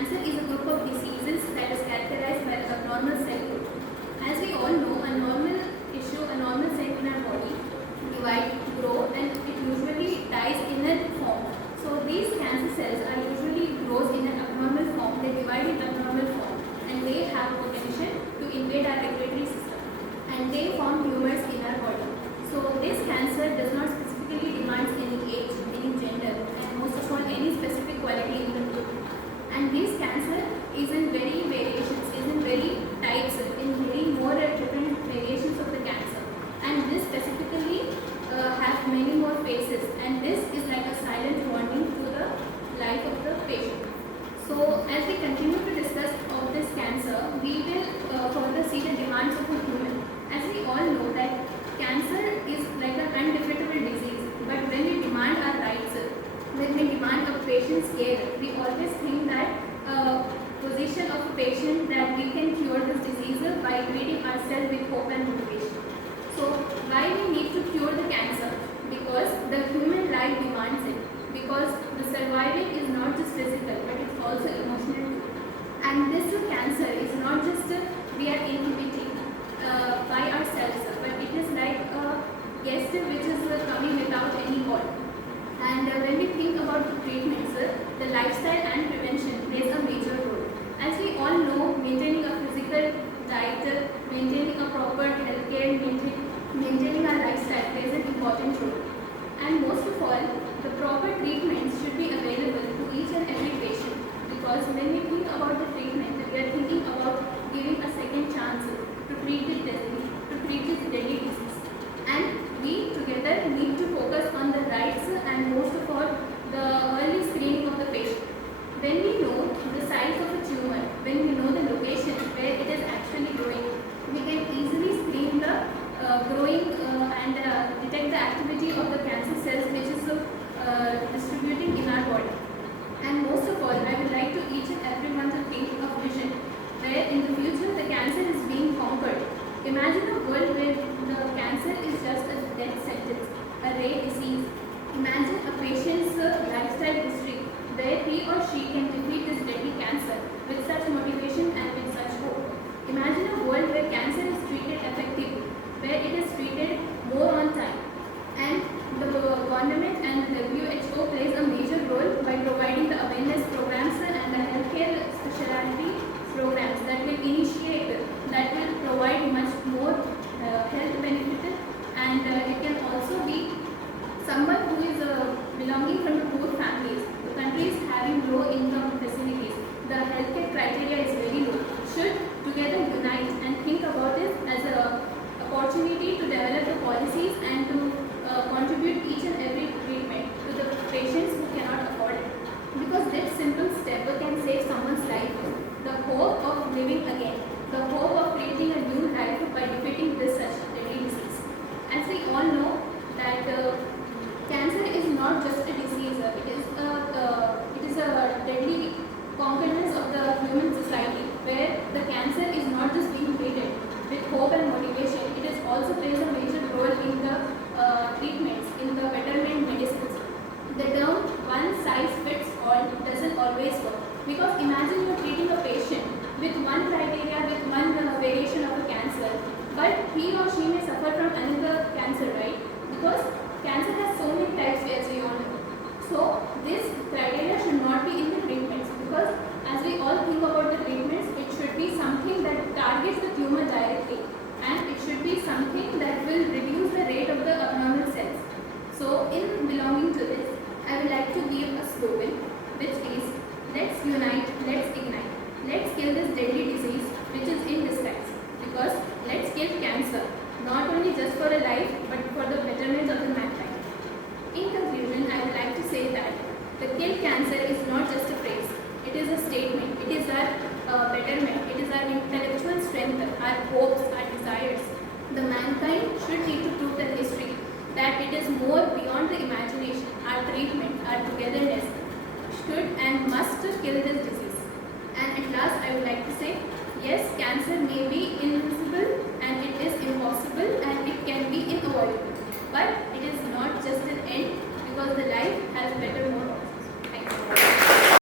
cancer is a group of diseases that is characterized by abnormal cell growth. As we all know, a normal tissue, a normal cell in our body divide, grow, and it usually dies in a form. So these cancer cells are usually grows in an abnormal form. They divide in abnormal form, and they have potential to invade our regulatory system, and they form tumors in our body. So this cancer does not specifically demand any age, any gender, and most of all any specific quality in the group. And this cancer is in very variations, is in very types, in very more different variations of the cancer. And this specifically has many more phases, and this is like a silent warning to the life of the patient. So as we continue to discuss of this cancer, we will further see the demands of the human. As we all know that cancer is like an undefeatable disease, but when we demand our rights, when we demand a patient's care, we always think that position of a patient that we can cure this disease by treating ourselves with hope and motivation. So why we need to cure the cancer? Because the human life demands it. Because the surviving is not just physical, but it's also emotional. And this cancer is not just we are inhibiting by ourselves, but it is like a guest which is coming without any call. And when we think about the treatments, the lifestyle and prevention plays a major role. As we all know, maintaining a physical diet, maintaining a proper healthcare, maintaining our lifestyle plays an important role. And most of all, the proper treatments should be available to each and every patient, because when we think about the treatment, we are thinking about giving a second chance to treat this deadly disease. And we together need to focus on the rights and most of all the early screening of the patient. When we know the size of a tumor, when we know the location where it is actually growing, we can easily screen the growing and detect the activity of the cancer cells which is distributing in our body. And most of all, I would like to each and everyone to think of vision where in the future the cancer is being conquered. Imagine a world where the cancer is just a death sentence, a rare disease. Imagine a patient's lifestyle history where he or she can defeat this deadly cancer with such motivation and with such hope. Imagine a world where cancer is treated effectively, where it is treated more on time. And the government and the WHO plays a major role by providing the awareness programs and the healthcare specialty programs that will initiate, that will provide much more health benefit, and it can also be someone who is belonging from the poor families, the countries having low income facilities, the healthcare criteria is very low, should together unite and think about this as an opportunity to develop the policies and to contribute each and every treatment to the patients who cannot afford it. Because this simple step can save someone's life, the hope of living again, the hope of creating a new life by defeating this such deadly disease. As we all know that cancer is not just a disease, it is a deadly conquerance of the human society, where the cancer is not just being treated with hope and motivation, it is also plays a major role in the treatments, in the betterment medicines. The term one size fits all doesn't always work, because imagine you're treating a patient with one criteria, with one variation of a cancer, but he or she may suffer from another cancer, right? Because cancer has so many types as we all know. So this criteria should not be in the treatments, because as we all think about the treatments, it should be something that targets the tumor directly, and it should be something that will reduce the rate of the abnormal cells. So in belonging to this, I would like to give a slogan which is, let's unite, let's ignite, let's kill this deadly disease which is in disguise, because let's kill cancer, not only just for a life but for the betterment of the mankind. In conclusion, I would like to say that the kill cancer is not just a phrase, it is a statement, it is our betterment, it is our intellectual strength, our hopes, our desires. The mankind should need to prove the history that it is more beyond the imagination. Our treatment, our togetherness should and must kill this disease. And at last, I would like to say, yes, cancer may be invisible and it is impossible and it can be unavoidable. But it is not just an end, because the life has better more